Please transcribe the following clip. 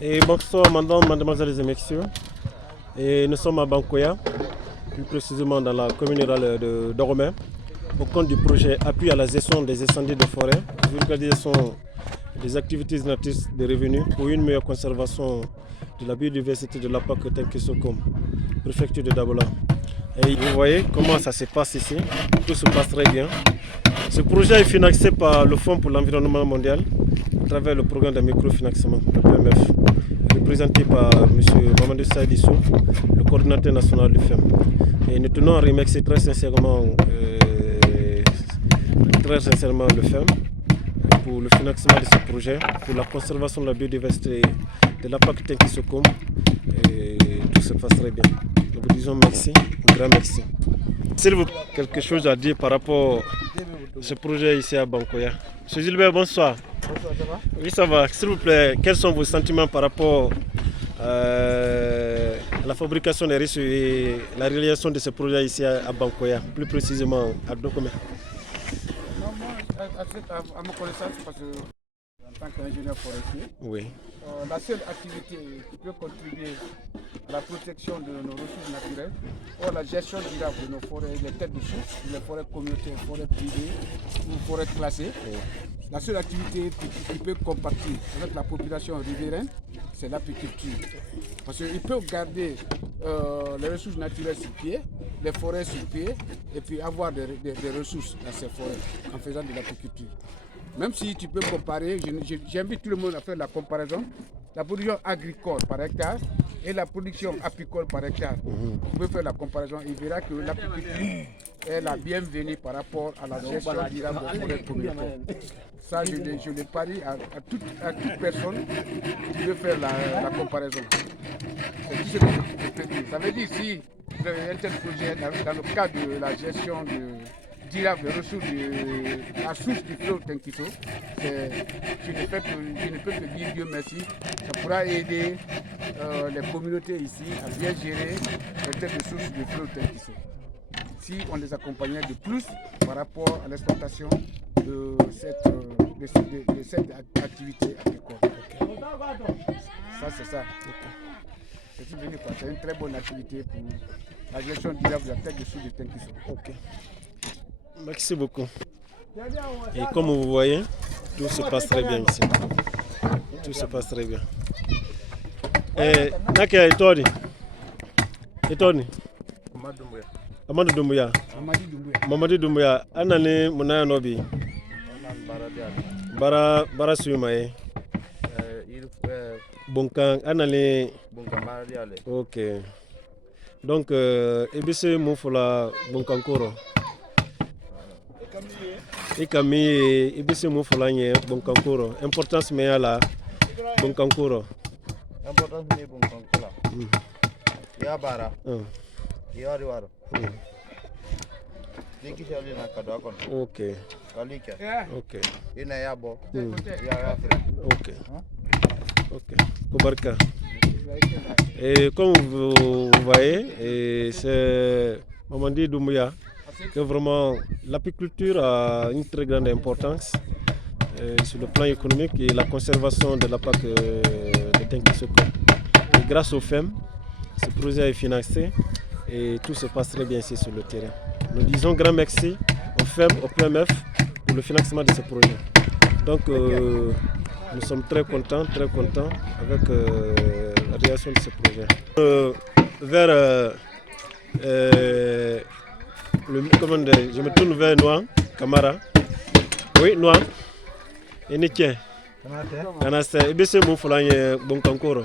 Et bonsoir, madame, mademoiselles et messieurs. Et nous sommes à Bankoya, plus précisément dans la commune rurale de Doromain, au compte du projet Appui à la gestion des incendies de forêt, vulgarisation des activités génétiques de revenus pour une meilleure conservation de la biodiversité de la PAC Tenkisokom, préfecture de Dabola. Et vous voyez comment ça se passe ici, tout se passe très bien. Ce projet est financé par le Fonds pour l'environnement mondial à travers le programme de microfinancement, le PMF, représenté par M. Mamadou Saïdissou, le coordinateur national du FEM. Et nous tenons à remercier très sincèrement le FEM pour le financement de ce projet, pour la conservation de la biodiversité de la PAC Tenkisokom. Et tout se passe très bien. Nous vous disons merci, un grand merci. S'il vous plaît, quelque chose à dire par rapport à ce projet ici à Bankoya. Monsieur Gilbert, bonsoir. Bonsoir, ça va? Oui, ça va. S'il vous plaît, quels sont vos sentiments par rapport à la fabrication des risques et la réalisation de ce projet ici à Bankoya, plus précisément à Dokomé? À ma connaissance, parce que en tant qu'ingénieur forestier, oui. La seule activité qui peut contribuer à la protection de nos ressources naturelles, ou la gestion durable de nos forêts, les têtes de source, les forêts communautaires, forêts privées ou forêts classées, la seule activité qui peut compacter avec la population riveraine, c'est l'apiculture. Parce qu'il peut garder les ressources naturelles sur pied, les forêts sur pied, et puis avoir des ressources dans ces forêts en faisant de l'apiculture. Même si tu peux comparer, j'invite tout le monde à faire la comparaison, la production agricole par hectare et la production apicole par hectare. Vous pouvez faire la comparaison, il verra que l'apiculture est la bienvenue par rapport à la gestion durable des forêts communautaires. Ça, je le parie à toute personne qui veut faire la comparaison. C'est tout ce que je peux dire. Ça veut dire si vous avez un tel projet dans le cadre de la gestion durable des ressources de la source du fleuve Tenkiso, je ne peux que dire Dieu merci. Ça pourra aider les communautés ici à bien gérer les têtes de source du fleuve Tenkiso. Si on les accompagnait de plus par rapport à l'exploitation de cette activité agricole. Okay. Ça, c'est ça. Okay. C'est une très bonne activité pour la gestion durable de la tête de source du Tenkiso. Okay. Merci beaucoup. Et comme vous voyez, tout se passe très bien ici. Tout se passe très bien. Et Nakia Etoni. Amadou Doumbouya. Mamadou Doumbouya. Anani Munaya Nobi. Bara Sumaye. Bonkan. Anani. Ok. Donc, EBC Moufula Bonkankoro. Et Camille, EBC Moufulanye Bonkankoro. Importance Meyala Bonkankoro. Importance me Bonkankoro. Yabara. Yariwaro. Ok. Ok. Ok. Ok. Kobarka. Et comme vous voyez, c'est Mamadi Doumbouya que vraiment l'apiculture a une très grande importance sur le plan économique et la conservation de la PAC de Tenkisokom. Grâce au FEM, ce projet est financé et tout se passe très bien ici sur le terrain. Nous disons grand merci au FEM, au PMF pour le financement de ce projet. Donc nous sommes très contents avec la réalisation de ce projet. Je me tourne vers Noir Camara. Oui, Noir. Et Niké. Kanasta. Et bien c'est mon foulanier Bonkankoro.